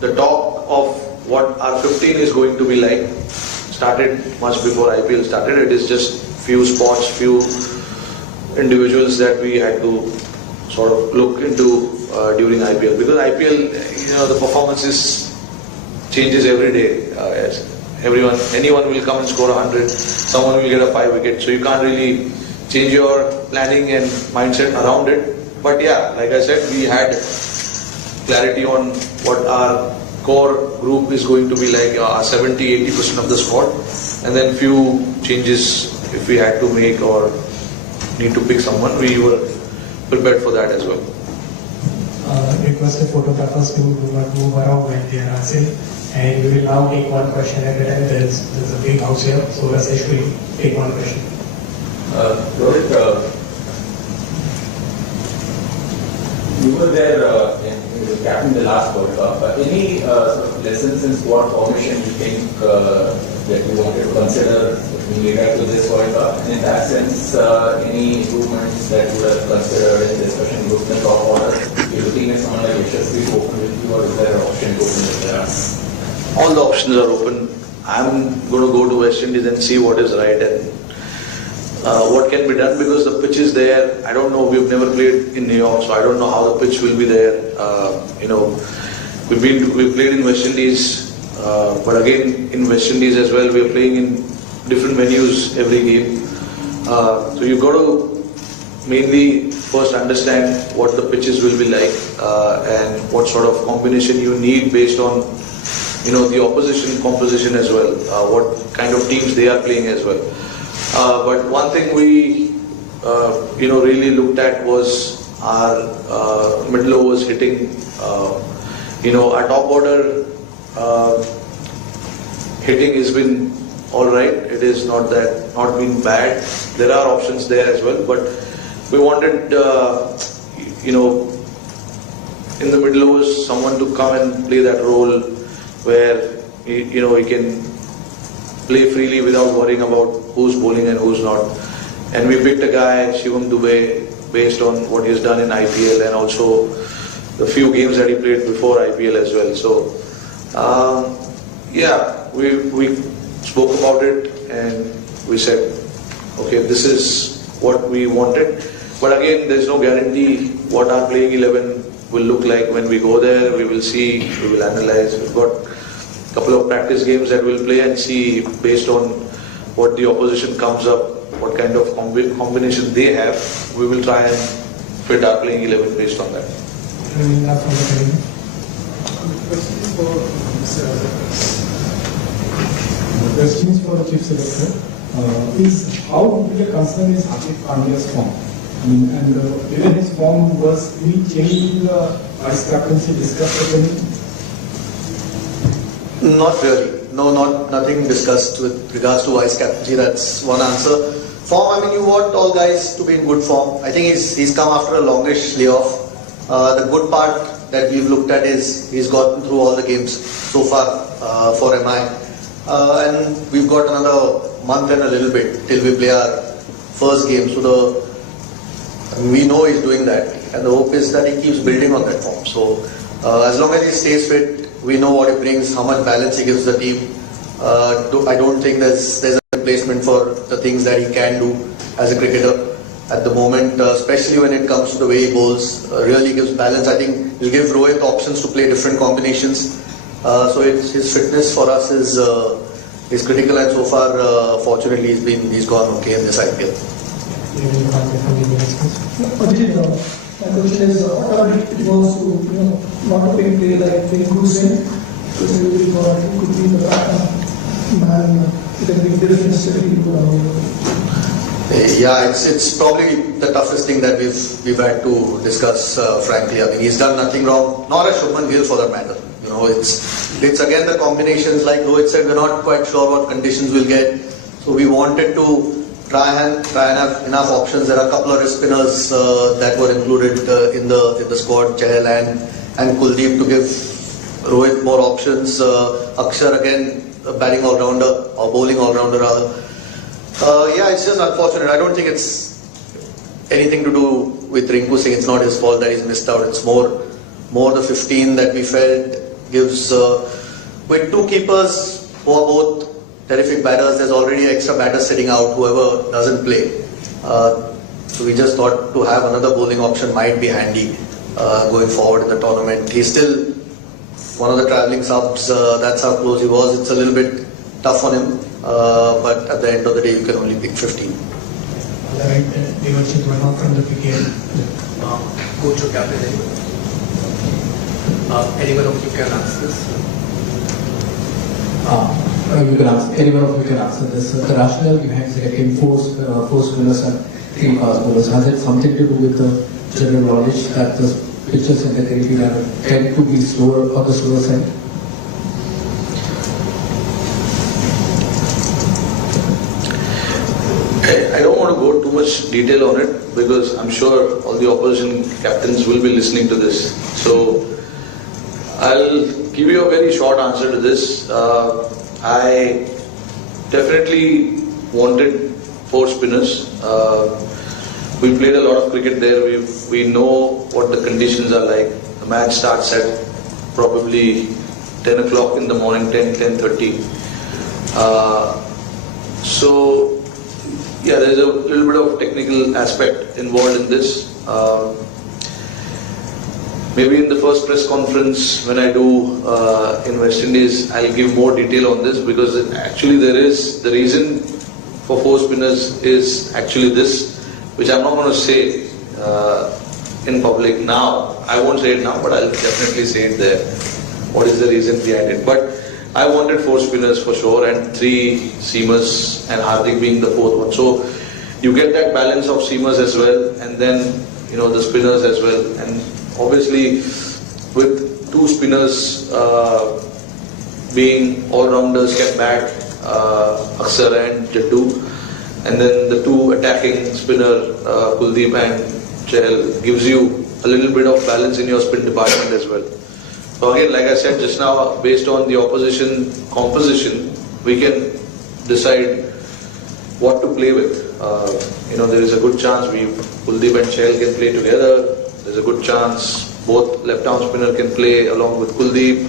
the talk of what our 15 is going to be like started much before IPL started. It is just few spots, few individuals that we had to sort of look into during IPL, because IPL, the performances changes every day. Anyone will come and score 100, someone will get a 5 wicket, so you can't really change your planning and mindset around it. But yeah, like I said, we had clarity on what our core group is going to be like, 70-80% of the squad, and then few changes if we had to make or need to pick someone, we were prepared for that as well. Request the photographers to do not move around when they are answering, and we will now take one question at a time. There's a big house here, so Rasesh will take one question. Rohit, you were there you were captain the last World Cup. Any sort of lessons in squad formation you think that you wanted to consider in regard to this World Cup? And in that sense, any improvements that you would have considered in the discussion group in the top order? You're looking at someone like Yashasvi to open with you, or is there an option to open with there? All the options are open. I'm going to go to West Indies and see what is right and what can be done, because the pitch is there. I don't know, we've never played in New York, so I don't know how the pitch will be there. We've played in West Indies, but again in West Indies as well, we're playing in different venues every game. So you've got to mainly first understand what the pitches will be like and what sort of combination you need based on the opposition composition as well, what kind of teams they are playing as well. But one thing we really looked at was our middle overs hitting. Our top order hitting has been all right. It is not been bad. There are options there as well, but we wanted in the middle overs someone to come and play that role where he can play freely without worrying about who's bowling and who's not. And we picked a guy, Shivam Dubey, based on what he's done in IPL and also the few games that he played before IPL as well. So we spoke about it and we said, okay, this is what we wanted. But again, there's no guarantee what our playing 11 will look like when we go there. We will see, we will analyze. We've got a couple of practice games that we'll play and see based on what the opposition comes up, what kind of combination they have. We will try and fit our playing 11 based on that. The question is for the Chief Selector. Is how big a concern is Hardik Pandya's form? And whether his form was any change in the vice captaincy discussed with him? Not really. No, nothing discussed with regards to vice captaincy. That's one answer. Form, you want all guys to be in good form. I think he's come after a longish layoff. The good part that we've looked at is he's gotten through all the games so far for MI. And we've got another month and a little bit till we play our first game. So we know he's doing that, and the hope is that he keeps building on that form. So as long as he stays fit, we know what he brings, how much balance he gives the team. I don't think there's a replacement for the things that he can do as a cricketer at the moment, especially when it comes to the way he bowls. Really gives balance. I think he'll give Rohit options to play different combinations. So his fitness for us is critical, and so far, fortunately, he's gone okay in this IPL. Ajit, my question is, what are it was to not a big play like Rinku Singh, because he could be the man, it has been difference. Yeah, it's probably the toughest thing that we've had to discuss. Frankly, he's done nothing wrong, nor a Shubman Gill for that matter. It's again the combinations. Like Rohit said, we're not quite sure what conditions we'll get, so we wanted to try and have enough options. There are a couple of wrist spinners that were included in the squad, Chahal and Kuldeep, to give Rohit more options. Akshar again, a batting all-rounder or bowling all-rounder rather. It's just unfortunate. I don't think it's anything to do with Rinku Singh. It's not his fault that he's missed out. It's more the 15 that we felt gives with two keepers who are both terrific batters. There's already extra batters sitting out, whoever doesn't play. So we just thought to have another bowling option might be handy going forward in the tournament. He's still one of the travelling subs. That's how close he was. It's a little bit tough on him, but at the end of the day, you can only pick 15. Alright, Devanshik Verma from the PKL. Coach or captain, anyone of you can answer this? You can answer. Anyone of you can answer this. The rationale behind selecting four spinners and 3 fast bowlers, has it something to do with the general knowledge that the pitches in the Caribbean tend to be slower on the slower side? I don't want to go too much detail on it because I'm sure all the opposition captains will be listening to this. So I'll give you a very short answer to this. I definitely wanted 4 spinners. We played a lot of cricket there. We know what the conditions are like. The match starts at probably 10 o'clock in the morning, 10:30. So yeah, there's a little bit of technical aspect involved in this. Maybe in the first press conference when I do in West Indies, I'll give more detail on this because actually there is the reason for 4 spinners is actually this, which I'm not going to say in public now. I won't say it now, but I'll definitely say it there. What is the reason behind it? But I wanted 4 spinners for sure and 3 seamers and Hardik being the 4th one. So you get that balance of seamers as well and then the spinners as well. And obviously with 2 spinners being all-rounders can bat, Aksar and Jaddu, and then the 2 attacking spinner Kuldeep and Chahal gives you a little bit of balance in your spin department as well. So again, like I said just now, based on the opposition composition, we can decide what to play with. There is a good chance Kuldeep and Chahal can play together. There's a good chance both left-arm spinner can play along with Kuldeep,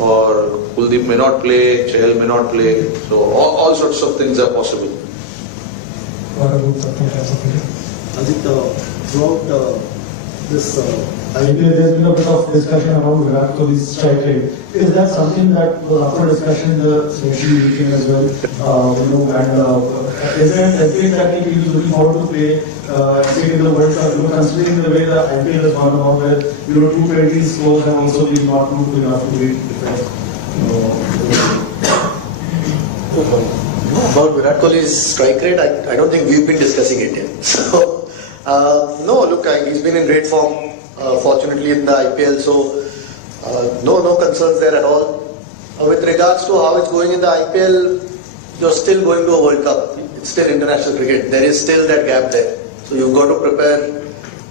or Kuldeep may not play, Chahal may not play. So all sorts of things are possible. Ajit, throughout this IPL, there's been a bit of discussion around Virat Kohli's strike rate. Is that something that was up for discussion in the selection meeting as well? Is there anything that he is looking forward to play in the World Cup? Considering the way the IPL has gone about, where 220 scores have also been not good enough to be defended. About Virat Kohli's strike rate, I don't think we've been discussing it yet. So, no, look, he's been in great form, fortunately in the IPL, so no concerns there at all. With regards to how it's going in the IPL, you're still going to a World Cup. It's still international cricket. There is still that gap there. So you've got to prepare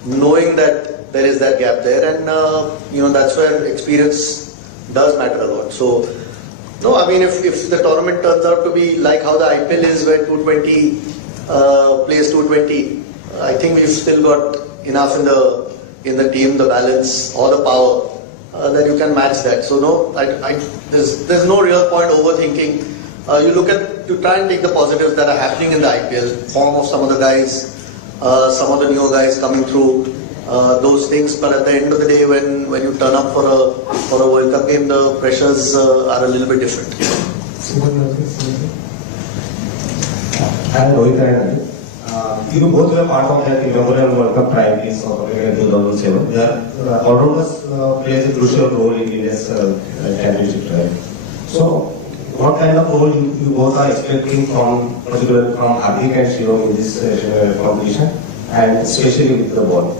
knowing that there is that gap there, and that's where experience does matter a lot. So, no, I mean, if the tournament turns out to be like how the IPL is, where 220 plays 220, I think we've still got enough in the team, the balance or the power that you can match that. So no, there's no real point overthinking. You try and take the positives that are happening in the IPL, form of some of the guys, some of the newer guys coming through, those things. But at the end of the day, when you turn up for a World Cup game, the pressures are a little bit different. I'm Rohit Sharma. You both were part of that inaugural World Cup trial in South Africa in 2007. All-rounders plays a crucial role in India's championship trial. So, what kind of role you both are expecting particularly from Hardik and Shivam in this competition, and especially with the ball?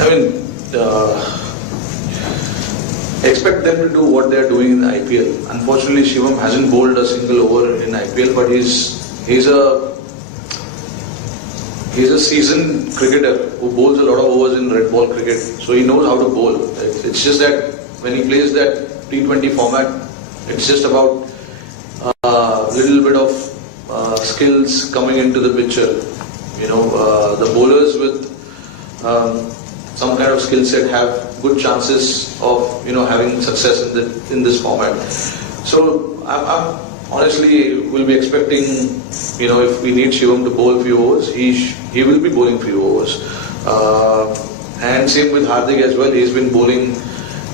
I mean, expect them to do what they are doing in the IPL. Unfortunately, Shivam hasn't bowled a single over in IPL, but he's a seasoned cricketer who bowls a lot of overs in red ball cricket, so he knows how to bowl. It's just that when he plays that T20 format, it's just about a little bit of skills coming into the picture. The bowlers with some kind of skill set have good chances of having success in this format. So I'm honestly will be expecting if we need Shivam to bowl few overs, he will be bowling few overs. And same with Hardik as well. He's been bowling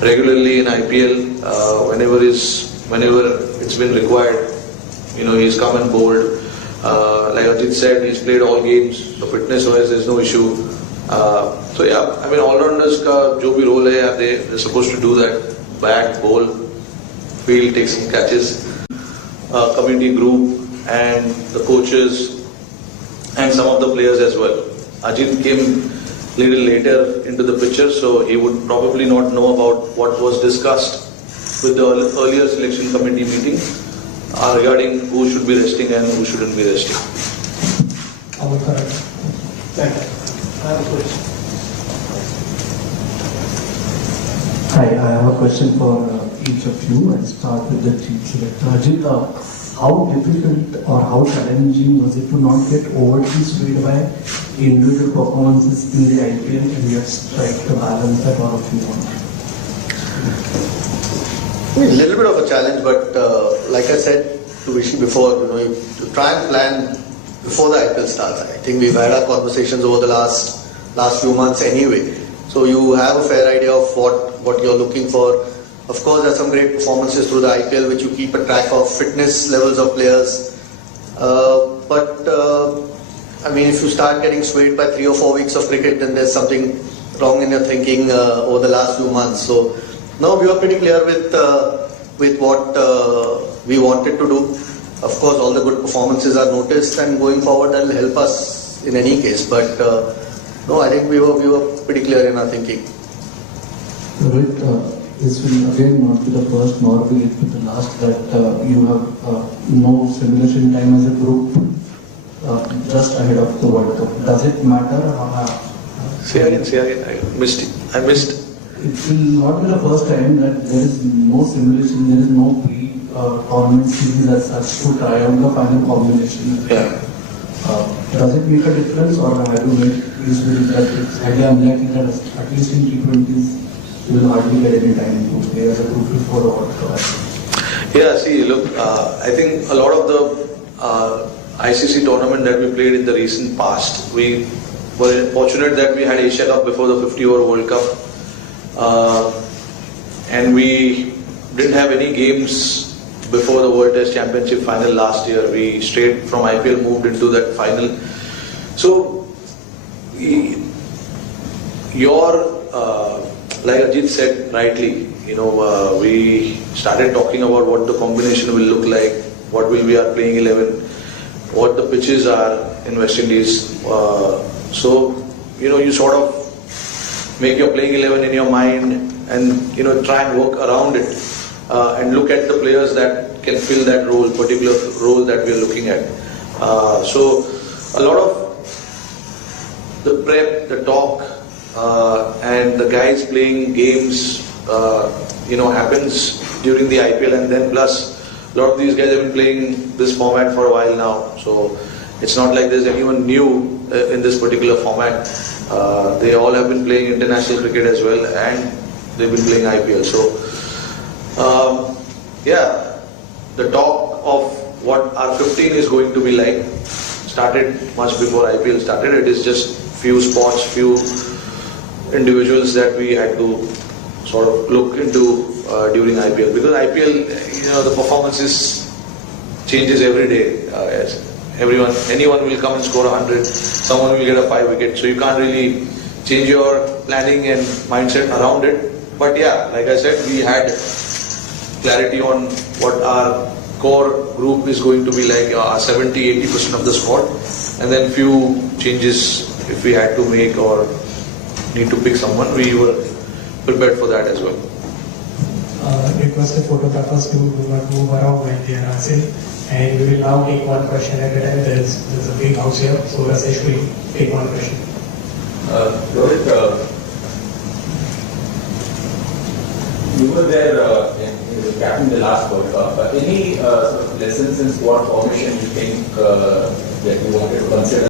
regularly in IPL whenever it's been required. He's come and bowled. Like Ajit said, he's played all games. So fitness-wise, there's no issue. So yeah, I mean, all-rounders ka jo bhi role hai, they're supposed to do that. Bat, bowl, field, take some catches. Community group and the coaches and some of the players as well. Ajit came little later into the picture, so he would probably not know about what was discussed with the earlier selection committee meeting regarding who should be resting and who shouldn't be resting. Thank you. I have a question. Hi, I have a question for each of you. I'll start with the chief selector. Ajit, how difficult or how challenging was it to not get overly swayed by individual performances in the IPL and yet strike the balance that all of you want? A little bit of a challenge, but like I said to Vishy before, you try and plan before the IPL starts. I think we've had our conversations over the last few months anyway. So you have a fair idea of what you're looking for. Of course, there's some great performances through the IPL which you keep a track of, fitness levels of players. I mean, if you start getting swayed by 3 or 4 weeks of cricket, then there's something wrong in your thinking over the last few months. So, no, we were pretty clear with what we wanted to do. Of course, all the good performances are noticed, and going forward, that will help us in any case. But no, I think we were pretty clear in our thinking. Rohit, this will again not be the first, nor will it be the last that you have no simulation time as a group just ahead of the World Cup. Does it matter? Say again. I missed it. It will not be the first time that there is no simulation, there is no pre-tournament series as such to try out the final combination. Yeah. Does it make a difference, or have you made peace with it that it's highly unlikely that at least in T20s you will hardly get any time to play as a group before the World Cup? Yeah, see, look, I think a lot of the ICC tournament that we played in the recent past, we were fortunate that we had Asia Cup before the 50-over World Cup, and we didn't have any games before the World Test Championship final last year. We straight from IPL moved into that final. So, like Ajit said rightly, we started talking about what the combination will look like, what will be our playing 11, what the pitches are in West Indies. So, you sort of make your playing 11 in your mind and, try and work around it and look at the players that can fill that role, particular role that we are looking at. So, a lot of the prep, the talk, and the guys playing games, happens during the IPL, and then plus a lot of these guys have been playing this format for a while now. So it's not like there's anyone new in this particular format. They all have been playing international cricket as well, and they've been playing IPL. So yeah, the talk of what our 15 is going to be like started much before IPL started. It is just few spots, few individuals that we had to sort of look into during IPL, because IPL, the performances changes every day. Anyone will come and score 100, someone will get a 5 wicket, so you can't really change your planning and mindset around it. But yeah, like I said, we had clarity on what our core group is going to be like, 70-80% of the squad, and then few changes if we had to make or need to pick someone, we were prepared for that as well. Request the photographers to do not move around when they are answering, and we will now take one question at a time. There's a big house here, so Rasesh will take one question. Rohit, you were there you were captain the last World Cup. Any sort of lessons in squad formation you think that you wanted to consider?